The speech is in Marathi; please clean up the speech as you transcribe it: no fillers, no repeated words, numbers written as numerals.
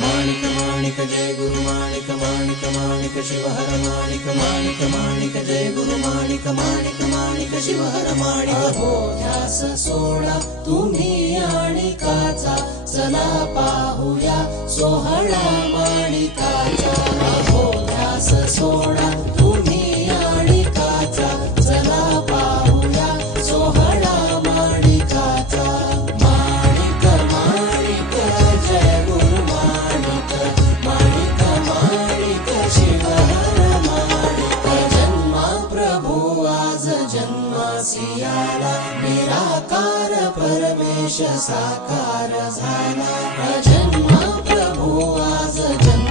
माणिक माणिक जय गुरु माणिक माणिक माणिक शिवहर माणिक माणिक माणिक जय गुरु माणिक माणिक माणिक शिवहर माणिक हो ध्यास सोडा तुम्ही माणिकाचा चला पाहूया सोहळा माणिकाचा हो ध्यास सोडा तुम्ही माणिकाचा चला पाहूया सोहळा माणिकाचा माणिक माणिक जय गुरु माणिक माणिक माणिक शिवहर माणिक जन्मा प्रभू आज जन्मासी आला निराकार परमेश साकार झाला जन्मा प्रभू आज जन्म